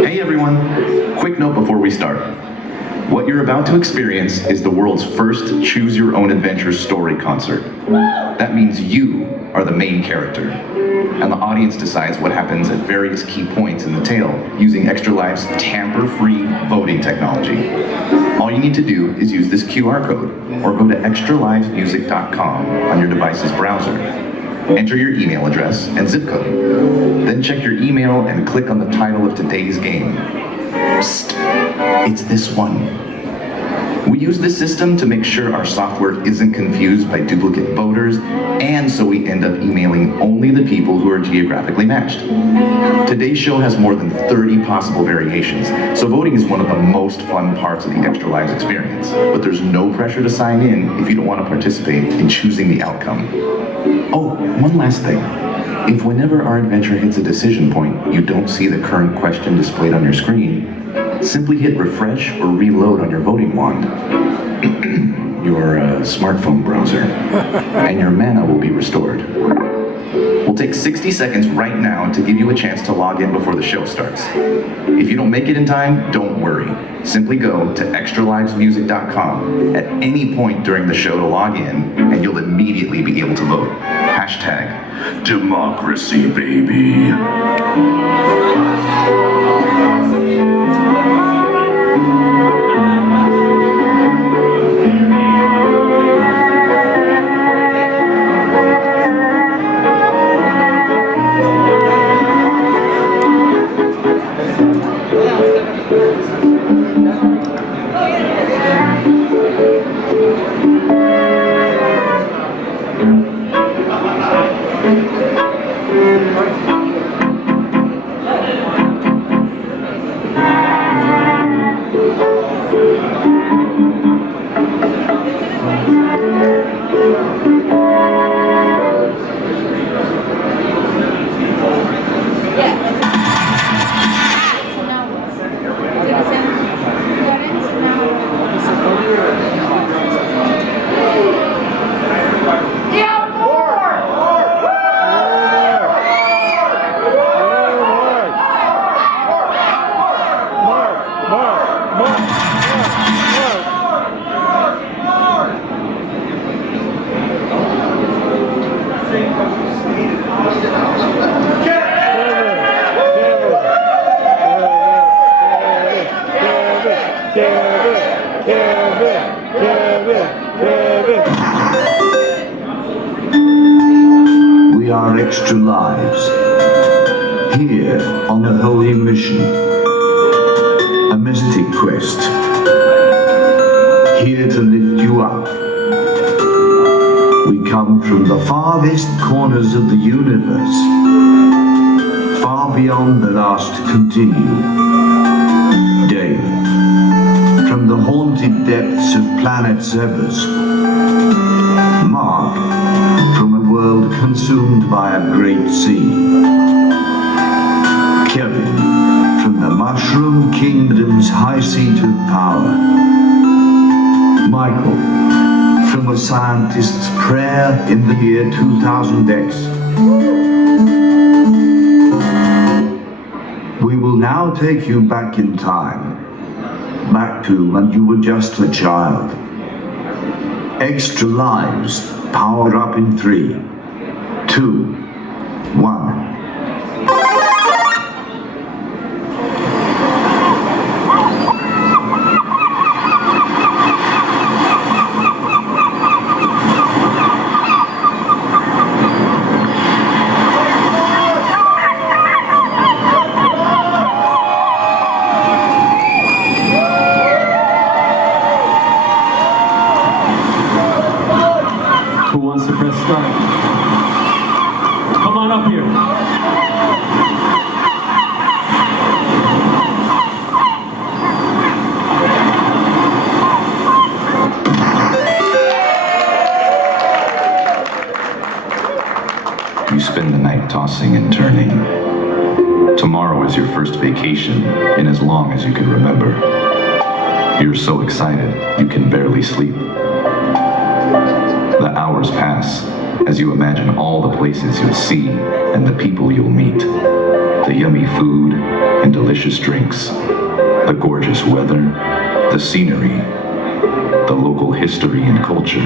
Hey everyone! Quick note before we start. What you're about to experience is the world's first Choose Your Own Adventure story concert. That means you are the main character, and the audience decides what happens at various key points in the tale using Extra Live's tamper-free voting technology. All you need to do is use this QR code or go to extralivesmusic.com on your device's browser. Enter your email address and zip code. Then check your email and click on the title of today's game. Psst, it's this one. We use this system to make sure our software isn't confused by duplicate voters, and so we end up emailing only the people who are geographically matched. Today's show has more than 30 possible variations, so voting is one of the most fun parts of the Extra Lives experience. But there's no pressure to sign in if you don't want to participate in choosing the outcome. Oh, one last thing. If whenever our adventure hits a decision point, you don't see the current question displayed on your screen, simply hit refresh or reload on your voting wand, your smartphone browser, and your mana will be restored. We'll take 60 seconds right now to give you a chance to log in before the show starts. If you don't make it in time, don't worry. Simply go to extralivesmusic.com at any point during the show to log in, and you'll immediately be able to vote. Hashtag democracy, baby. We are Extra Lives, here on a holy mission, a mystic quest, here to lift you up. We come from the farthest corners of the universe, far beyond the last continue. Dave, from the haunted depths of planet Zebras. Mark, from a world consumed by a great sea. Kevin, from the Mushroom Kingdom's high seat of power. Michael, from a scientist's prayer in the year 2000X. We will now take you back in time, back to when you were just a child. Extra Lives, power up in 3, 2, 1. Who wants to press start? Come on up here. You spend the night tossing and turning. Tomorrow is your first vacation in as long as you can remember. You're so excited you can barely sleep. The hours pass as you imagine all the places you'll see and the people you'll meet. The yummy food and delicious drinks, the gorgeous weather, the scenery, the local history and culture.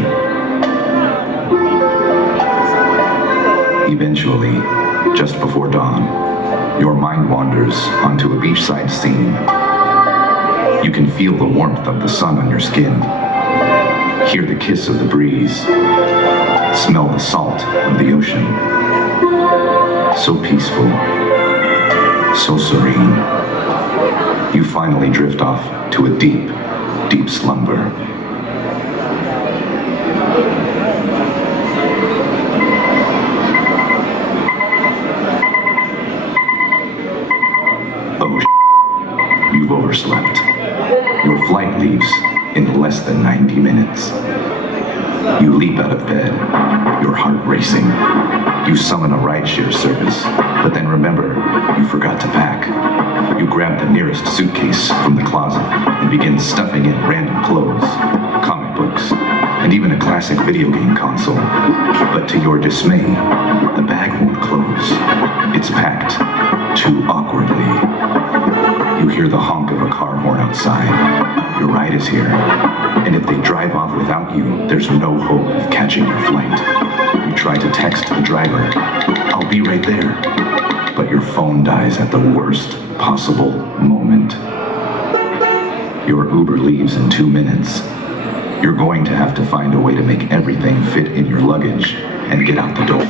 Eventually, just before dawn, your mind wanders onto a beachside scene. You can feel the warmth of the sun on your skin, hear the kiss of the breeze, smell the salt of the ocean. So peaceful, so serene. You finally drift off to a deep, deep slumber. Oh, you've overslept. Your flight leaves in less than 90 minutes. You leap out of bed, your heart racing. You summon a rideshare service, but then remember, you forgot to pack. You grab the nearest suitcase from the closet and begin stuffing in random clothes, comic books, and even a classic video game console. But to your dismay, the bag won't close. It's packed too awkwardly. You hear the honk of a car horn outside. Your ride is here, and if they drive off without you, there's no hope of catching your flight. You try to text the driver, "I'll be right there," but your phone dies at the worst possible moment. Your Uber leaves in 2 minutes. You're going to have to find a way to make everything fit in your luggage and get out the door.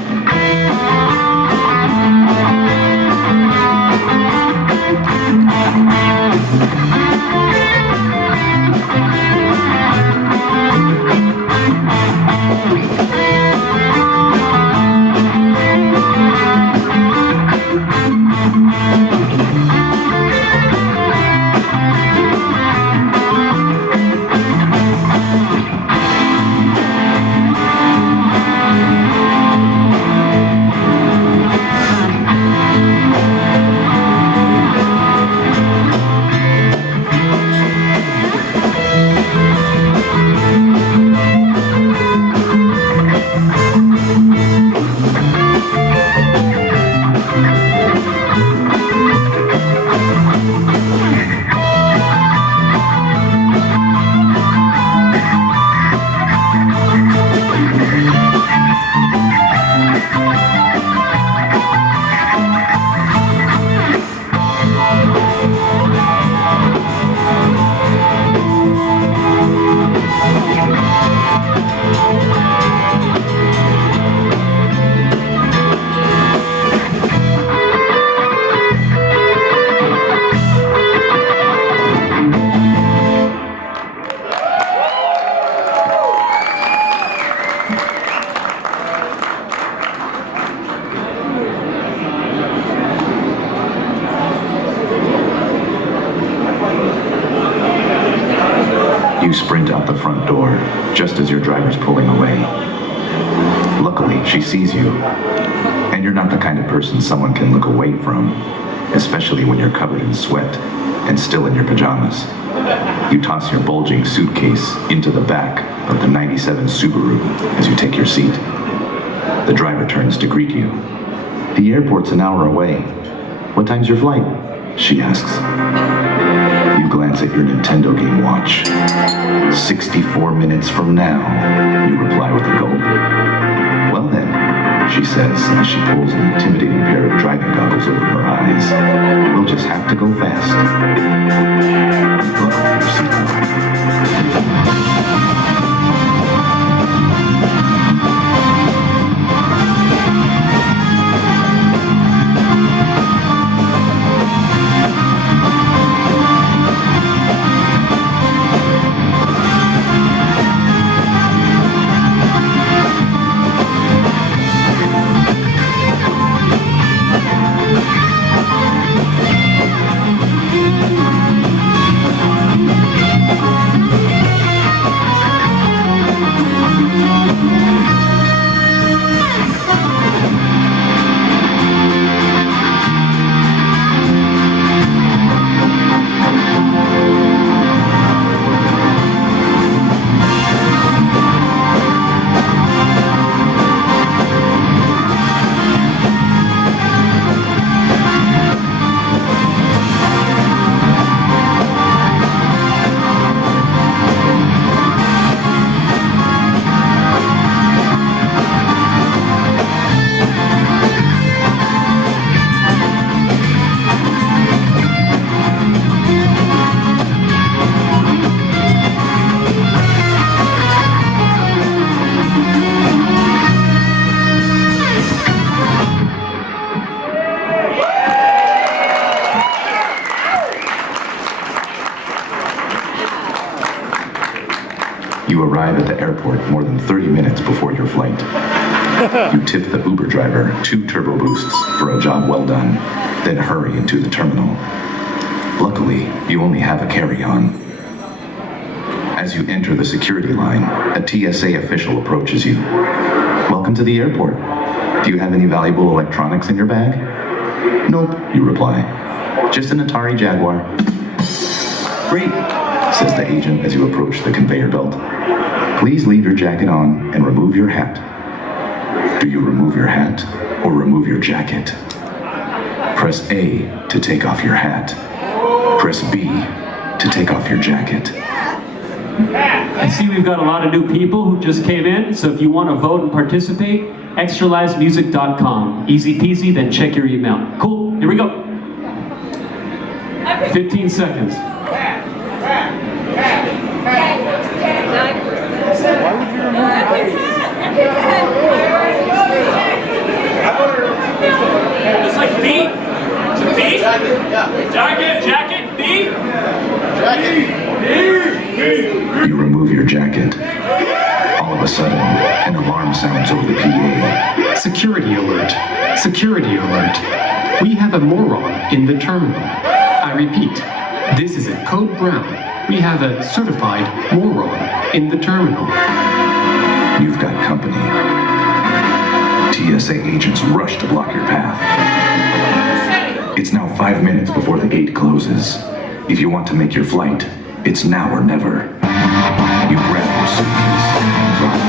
You sprint out the front door, just as your driver's pulling away. Luckily, she sees you. And you're not the kind of person someone can look away from, especially when you're covered in sweat and still in your pajamas. You toss your bulging suitcase into the back of the 97 Subaru as you take your seat. The driver turns to greet you. "The airport's an hour away. What time's your flight?" she asks. You glance at your Nintendo game watch. 64 minutes from now, you reply with a gulp. "Well then," she says as she pulls an intimidating pair of driving goggles over her eyes. "We'll just have to go fast." Buckle your seatbelt. You arrive at the airport more than 30 minutes before your flight. You tip the Uber driver 2 turbo boosts for a job well done, then hurry into the terminal. Luckily, you only have a carry-on. As you enter the security line, a TSA official approaches you. Welcome to the airport. Do you have any valuable electronics in your bag? Nope, you reply. Just an Atari Jaguar. Great, says the agent as you approach the conveyor belt. Please leave your jacket on and remove your hat. Do you remove your hat or remove your jacket? Press A to take off your hat. Press B to take off your jacket. I see we've got a lot of new people who just came in, so if you want to vote and participate, extralivemusic.com. Easy peasy, then check your email. Cool, here we go. 15 seconds. It's like B? Is it B? Jacket, B? You remove your jacket. All of a sudden, an alarm sounds over the PA. Security alert. Security alert. We have a moron in the terminal. I repeat, this is a code brown. We have a certified moron in the terminal. You've got company. TSA agents rush to block your path. It's now 5 minutes before the gate closes. If you want to make your flight, it's now or never. You grab your suitcase and run.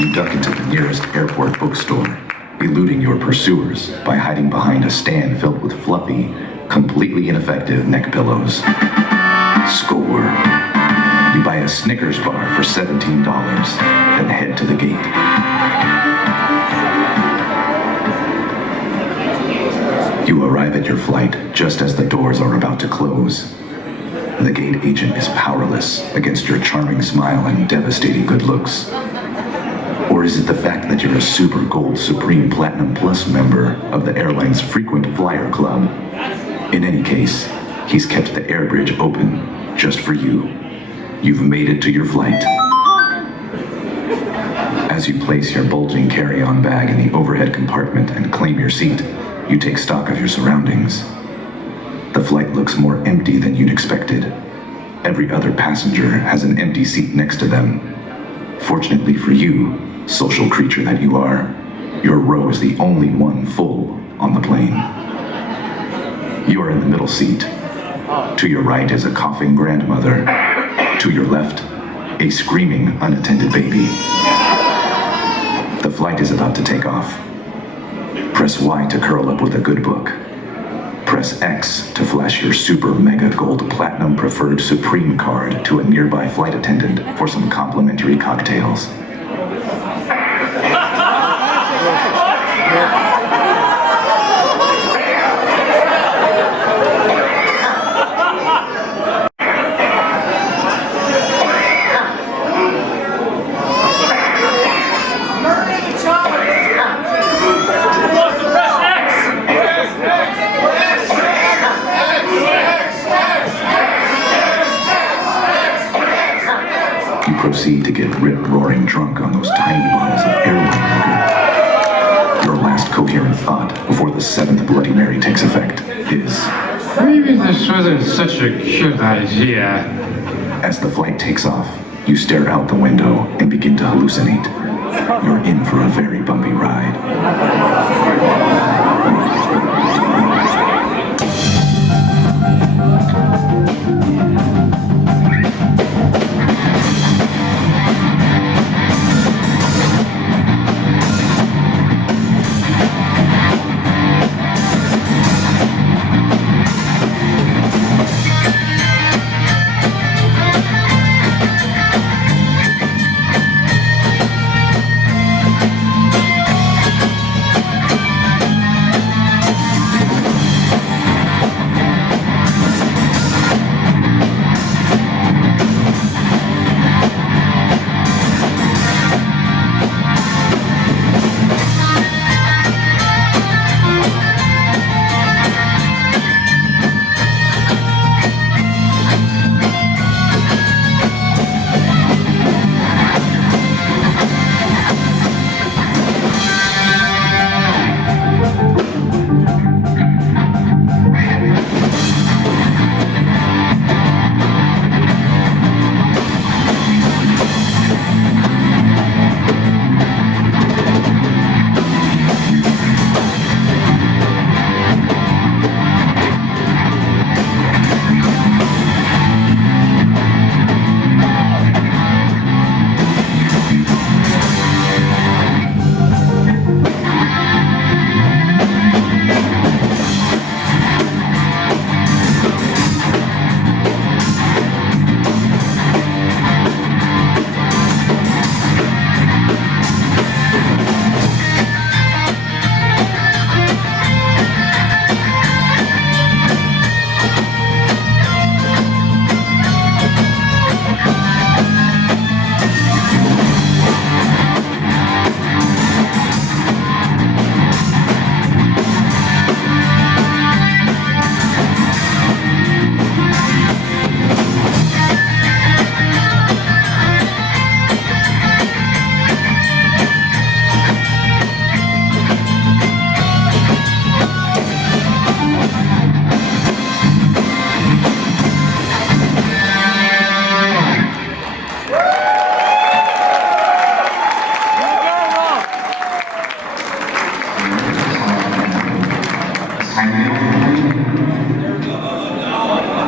You duck into the nearest airport bookstore. eluding your pursuers by hiding behind a stand filled with fluffy, completely ineffective neck pillows. Score. You buy a Snickers bar for $17, then head to the gate. You arrive at your flight just as the doors are about to close. The gate agent is powerless against your charming smile and devastating good looks. Or is it the fact that you're a Super Gold Supreme Platinum Plus member of the airline's Frequent Flyer Club? In any case, he's kept the air bridge open just for you. You've made it to your flight. As you place your bulging carry-on bag in the overhead compartment and claim your seat, you take stock of your surroundings. The flight looks more empty than you'd expected. Every other passenger has an empty seat next to them. Fortunately for you, social creature that you are, your row is the only one full on the plane. You are in the middle seat. To your right is a coughing grandmother. To your left, a screaming unattended baby. The flight is about to take off. Press Y to curl up with a good book. Press X to flash your Super Mega Gold Platinum Preferred Supreme card to a nearby flight attendant for some complimentary cocktails. Proceed to get rip-roaring drunk on those tiny bottles of airline liquor. Your last coherent thought before the seventh Bloody Mary takes effect is, maybe this wasn't such a good idea. as the flight takes off, you stare out the window and begin to hallucinate. You're in for a very bumpy ride.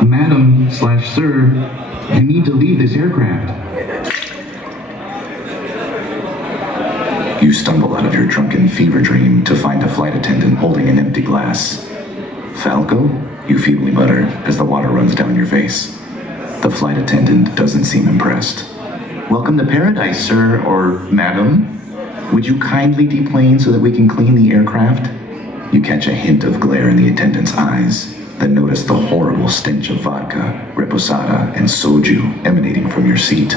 Madam/Sir, you need to leave this aircraft. You stumble out of your drunken fever dream to find a flight attendant holding an empty glass. Falco? You feebly mutter as the water runs down your face. The flight attendant doesn't seem impressed. Welcome to paradise, sir, or madam. Would you kindly deplane so that we can clean the aircraft? You catch a hint of glare in the attendant's eyes, then notice the horrible stench of vodka, reposada, and soju emanating from your seat.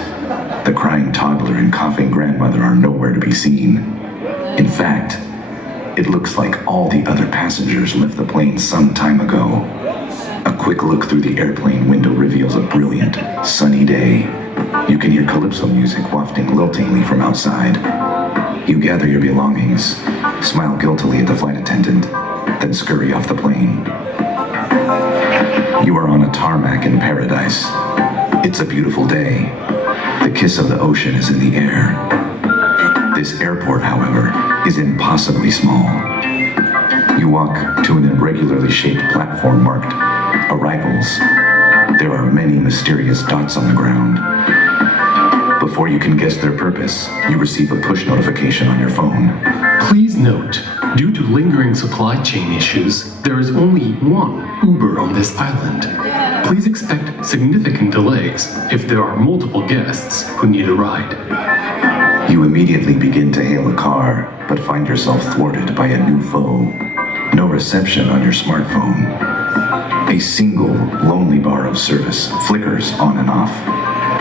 The crying toddler and coughing grandmother are nowhere to be seen. In fact, it looks like all the other passengers left the plane some time ago. A quick look through the airplane window reveals a brilliant, sunny day. You can hear calypso music wafting liltingly from outside. You gather your belongings, smile guiltily at the flight attendant, then scurry off the plane. You are on a tarmac in paradise. It's a beautiful day. The kiss of the ocean is in the air. This airport, however, is impossibly small. You walk to an irregularly shaped platform marked Arrivals. There are many mysterious dots on the ground. Before you can guess their purpose, you receive a push notification on your phone. Please note, due to lingering supply chain issues, there is only one Uber on this island. Please expect significant delays if there are multiple guests who need a ride. You immediately begin to hail a car, but find yourself thwarted by a new foe. No reception on your smartphone. A single, lonely bar of service flickers on and off,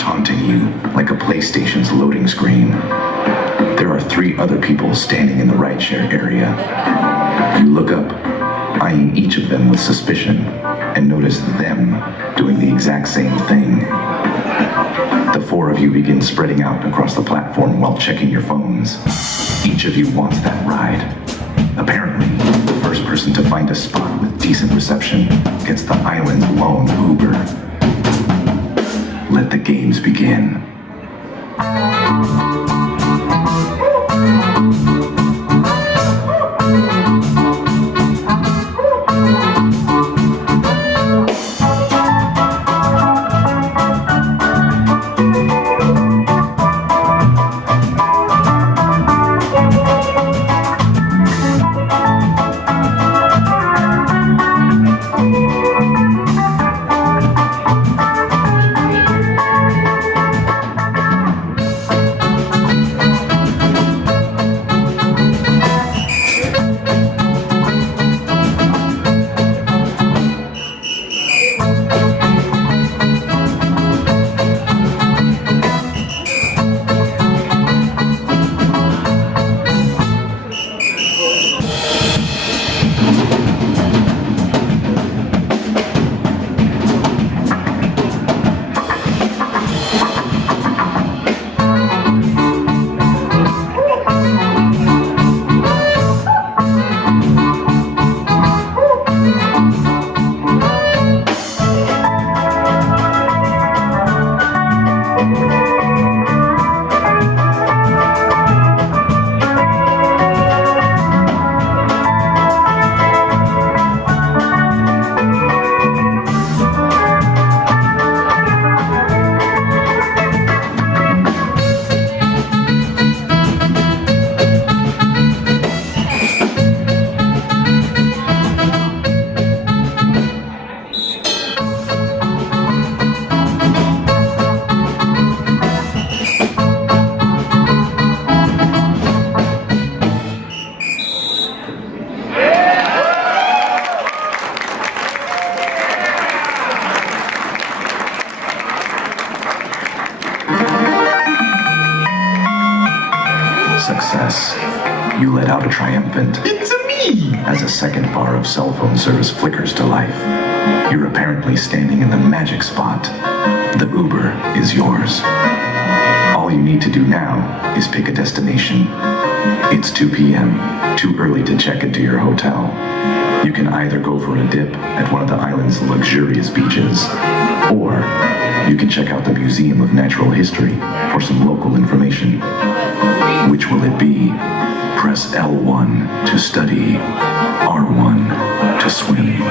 taunting you like a PlayStation's loading screen. There are 3 other people standing in the rideshare area. You look up, eyeing each of them with suspicion, and notice them doing the exact same thing. The 4 of you begin spreading out across the platform while checking your phones. Each of you wants that ride. Apparently, the first person to find a spot with decent reception gets the island's lone Uber. Let the games begin. Success. You let out a triumphant "It's me!" as a second bar of cell phone service flickers to life. You're apparently standing in the magic spot. The Uber is yours. All you need to do now is pick a destination. It's 2 p.m., too early to check into your hotel. You can either go for a dip at one of the island's luxurious beaches, or you can check out the Museum of Natural History for some local information. Which will it be? Press L1 to study, R1 to swim.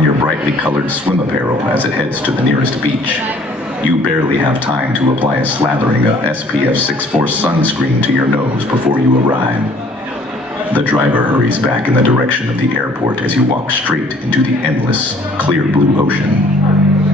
on your brightly colored swim apparel as it heads to the nearest beach. You barely have time to apply a slathering of SPF 64 sunscreen to your nose before you arrive. The driver hurries back in the direction of the airport as you walk straight into the endless, clear blue ocean.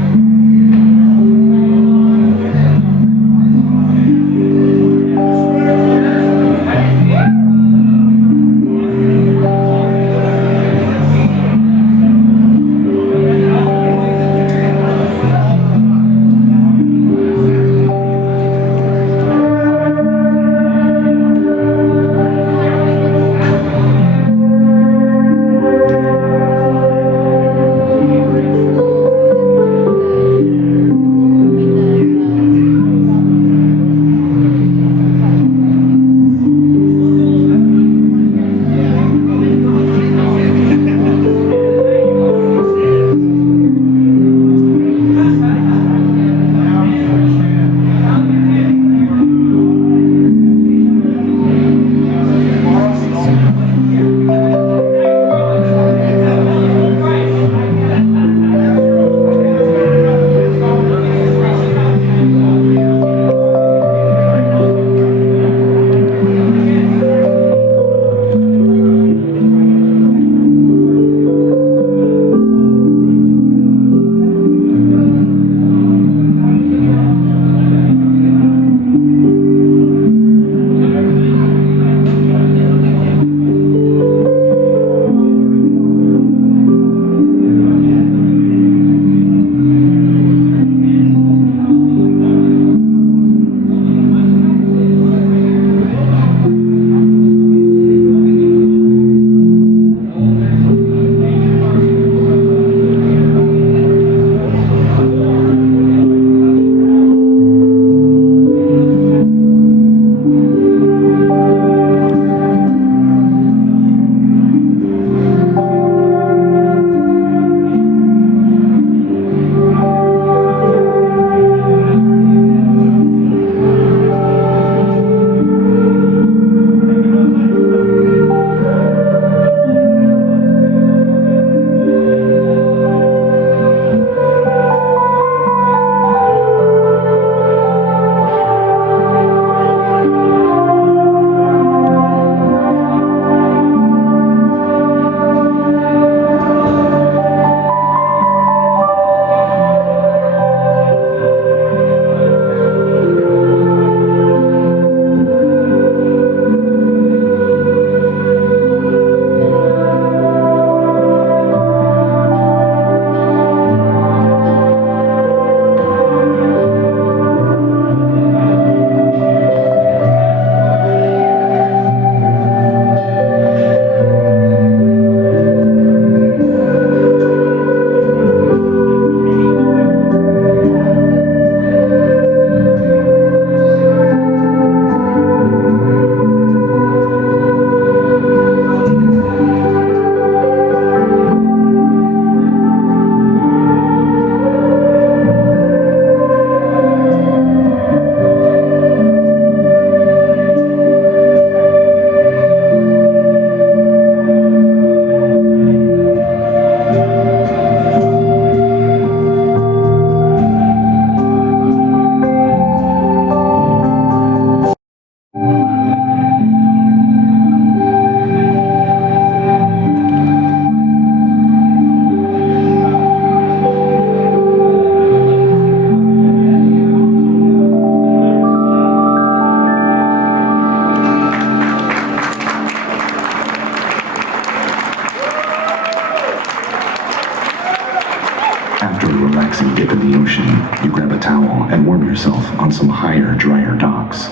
relaxing dip in the ocean, you grab a towel and warm yourself on some higher, drier docks.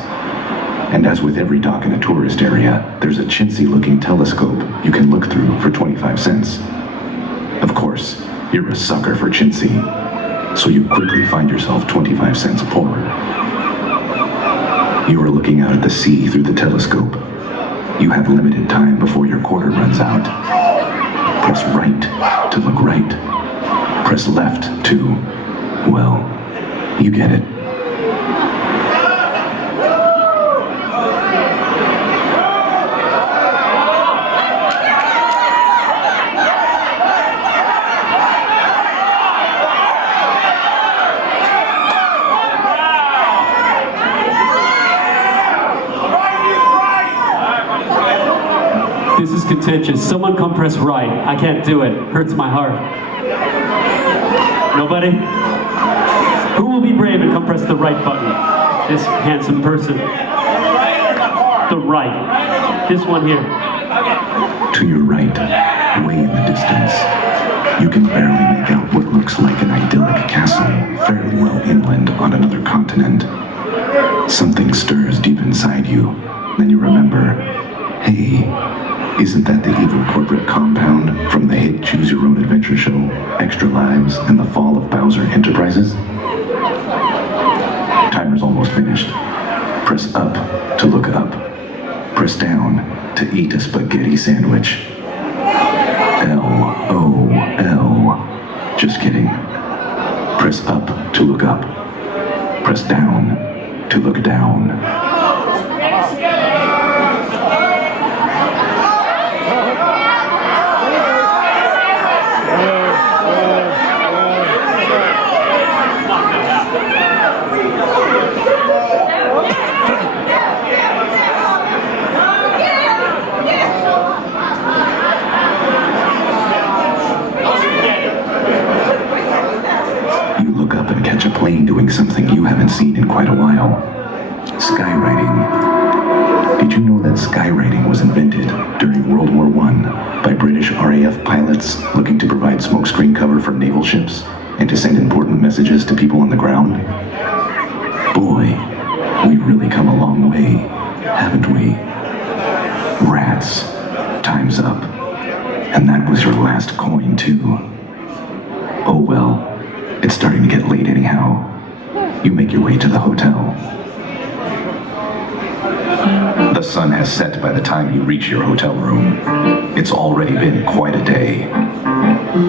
And as with every dock in a tourist area, there's a chintzy-looking telescope you can look through for 25 cents. Of course, you're a sucker for chintzy, so you quickly find yourself 25 cents poorer. You are looking out at the sea through the telescope. You have limited time before your quarter runs out. Press right to look right. Press left to, well, you get it. This is contentious. Someone come press right. I can't do it. Hurts my heart. Nobody? Who will be brave and come press the right button? This handsome person. The right. This one here. To your right, way in the distance, you can barely make out what looks like an idyllic castle fairly well inland on another continent. Something stirs deep inside you, then you remember, hey, isn't that the evil corporate compound from the hit Choose Your Own Adventure show, Extra Lives, and the Fall of Bowser Enterprises? Timer's almost finished. Press up to look up. Press down to eat a spaghetti sandwich. LOL. Just kidding. Press up to look up. Press down to look down. You look up and catch a plane doing something you haven't seen in quite a while. Skywriting. Did you know that skywriting was invented during World War I by British RAF pilots looking to provide smokescreen cover for naval ships and to send important messages to people on the ground? Boy, we've really come a long way, haven't we? Rats. Time's up. And that was your last coin, too. Oh well. It's starting to get late anyhow. You make your way to the hotel. The sun has set by the time you reach your hotel room. It's already been quite a day.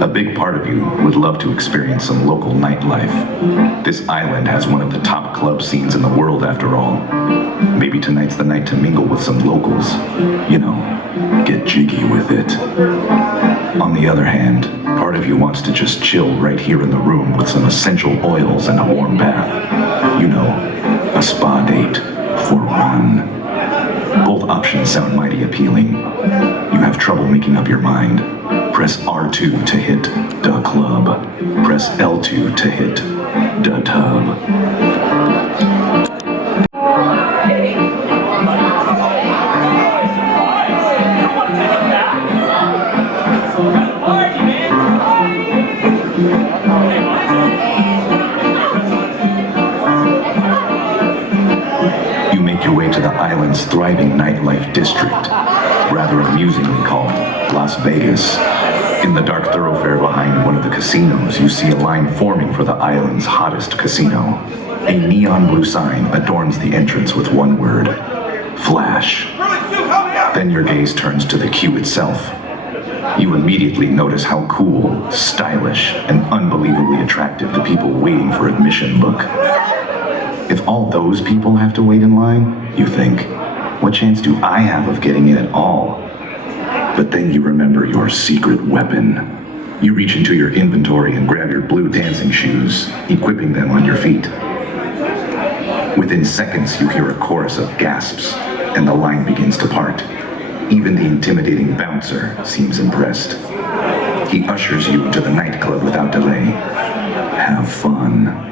A big part of you would love to experience some local nightlife. This island has one of the top club scenes in the world after all. Maybe tonight's the night to mingle with some locals. You know, get jiggy with it. On the other hand, part of you wants to just chill right here in the room with some essential oils and a warm bath. You know, a spa date for one. Both options sound mighty appealing. You have trouble making up your mind. Press R2 to hit the club. Press L2 to hit the tub. You make your way to the island's thriving nightlife district, rather amusingly called Las Vegas. In the dark thoroughfare behind one of the casinos, you see a line forming for the island's hottest casino. A neon blue sign adorns the entrance with one word: Flash. Then your gaze turns to the queue itself. You immediately notice how cool, stylish, and unbelievably attractive the people waiting for admission look. If all those people have to wait in line, you think, what chance do I have of getting in at all? But then you remember your secret weapon. You reach into your inventory and grab your blue dancing shoes, equipping them on your feet. Within seconds, you hear a chorus of gasps, and the line begins to part. Even the intimidating bouncer seems impressed. He ushers you into the nightclub without delay. Have fun.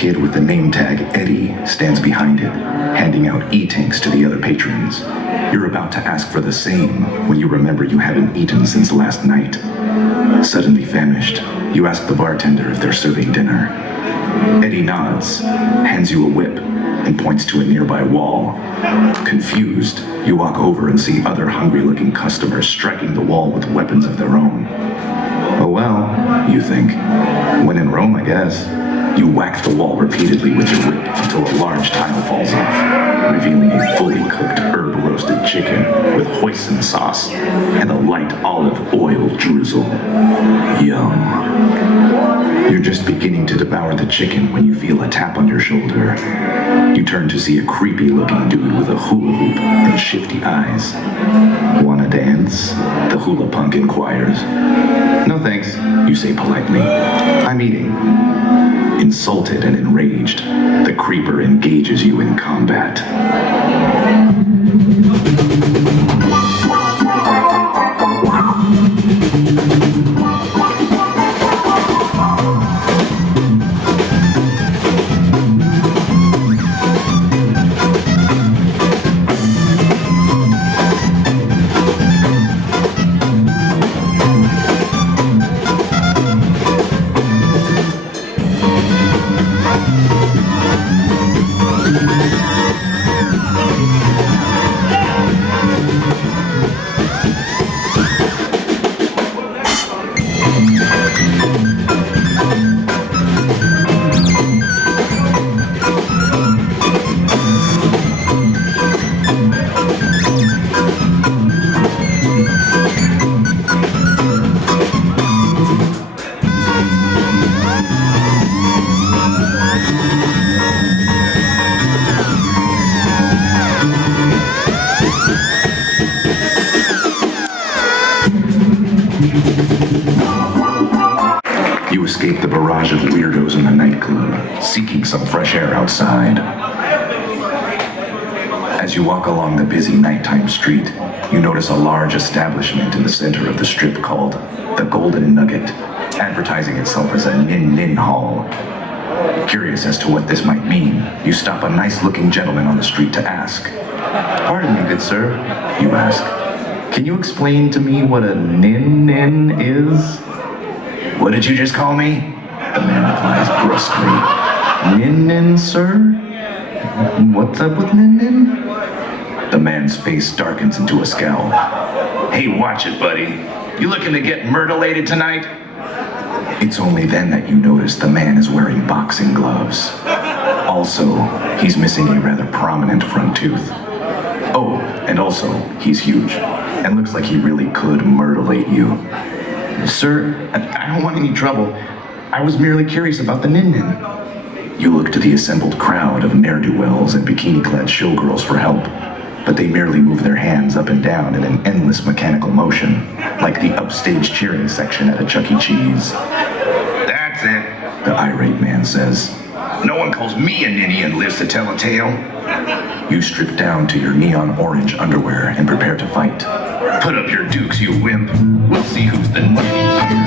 kid with the name tag Eddie stands behind it, handing out e-tanks to the other patrons. You're about to ask for the same when you remember you haven't eaten since last night. Suddenly famished, you ask the bartender if they're serving dinner. Eddie nods, hands you a whip, and points to a nearby wall. Confused, you walk over and see other hungry-looking customers striking the wall with weapons of their own. Oh well, you think. When in Rome, I guess. You whack the wall repeatedly with your whip until a large tile falls off, revealing a fully cooked herb-roasted chicken with hoisin sauce and a light olive oil drizzle. Yum. You're just beginning to devour the chicken when you feel a tap on your shoulder. You turn to see a creepy-looking dude with a hula hoop and shifty eyes. Wanna dance? The hula punk inquires. No thanks, you say politely. I'm eating. Insulted and enraged, the creeper engages you in combat. You escape the barrage of weirdos in the nightclub, seeking some fresh air outside. As you walk along the busy nighttime street, you notice a large establishment in the center of the strip called the Golden Nugget, advertising itself as a nin-nin hall. Curious as to what this might mean, you stop a nice-looking gentleman on the street to ask. Pardon me, good sir, you ask. Can you explain to me what a nin-nin is? What did you just call me? The man replies brusquely. Nin-nin, sir? What's up with nin-nin? The man's face darkens into a scowl. Hey, watch it, buddy. You looking to get murder-lated tonight? It's only then that you notice the man is wearing boxing gloves. Also, he's missing a rather prominent front tooth. Oh, and also, he's huge, and looks like he really could murder-late you. Sir, I don't want any trouble. I was merely curious about the nin-nin. You look to the assembled crowd of ne'er-do-wells and bikini-clad showgirls for help, but they merely move their hands up and down in an endless mechanical motion, like the upstage cheering section at a Chuck E. Cheese. That's it, the irate man says. No one calls me a ninny and lives to tell a tale. You strip down to your neon orange underwear and prepare to fight. Put up your dukes, you wimp. We'll see who's the ninny here.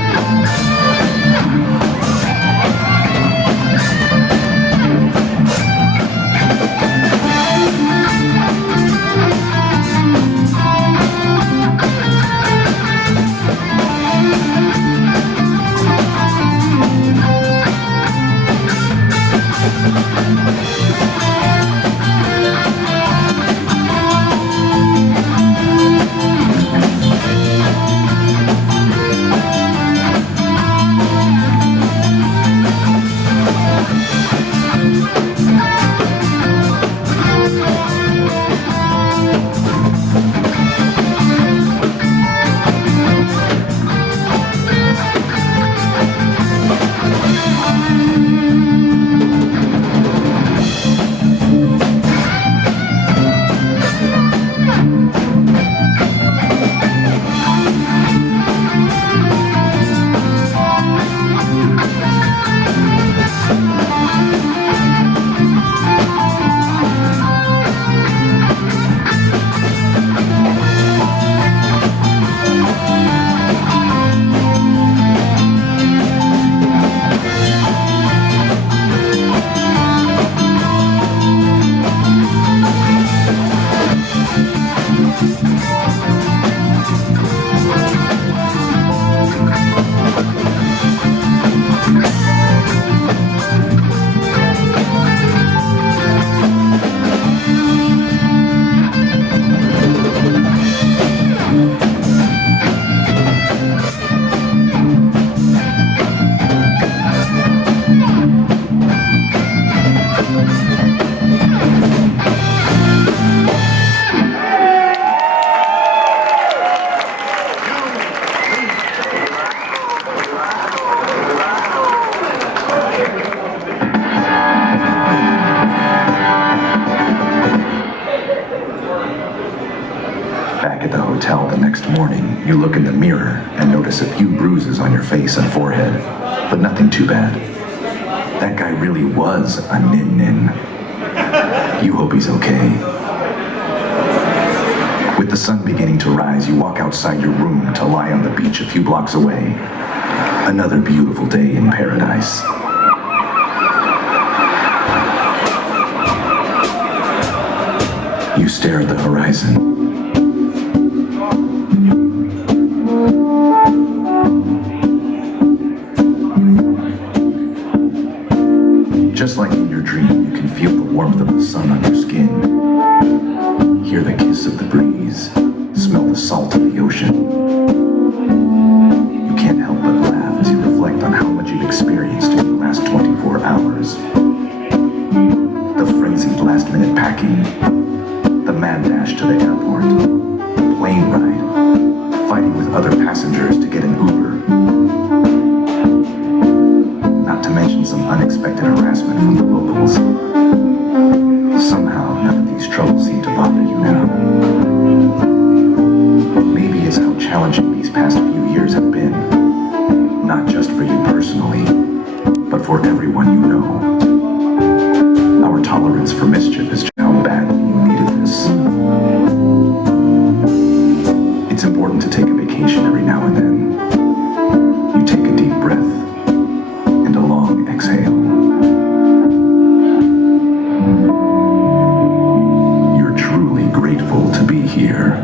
Back at the hotel the next morning, you look in the mirror and notice a few bruises on your face and forehead, but nothing too bad. That guy really was a nin-nin. You hope he's okay. With the sun beginning to rise, you walk outside your room to lie on the beach a few blocks away. Another beautiful day in paradise. You stare at the horizon. Just like in your dream, you can feel the warmth of the sun on your skin. Hear the kiss of the breeze. Smell the salt of the ocean. You can't help but laugh as you reflect on how much you've experienced in the last 24 hours. The frenzied last-minute packing. The mad dash to the airport. The plane ride. Fighting with other passengers to get an Uber. Not to mention some unexpected harassment from the locals. Somehow, none of these troubles seem to bother you now. Maybe it's how challenging these past few years have been. Not just for you personally, but for everyone you know. Our tolerance for mischief is how badly you needed this. It's important to take a vacation every now and then. You take a deep breath and a long exhale. You're truly grateful to be here.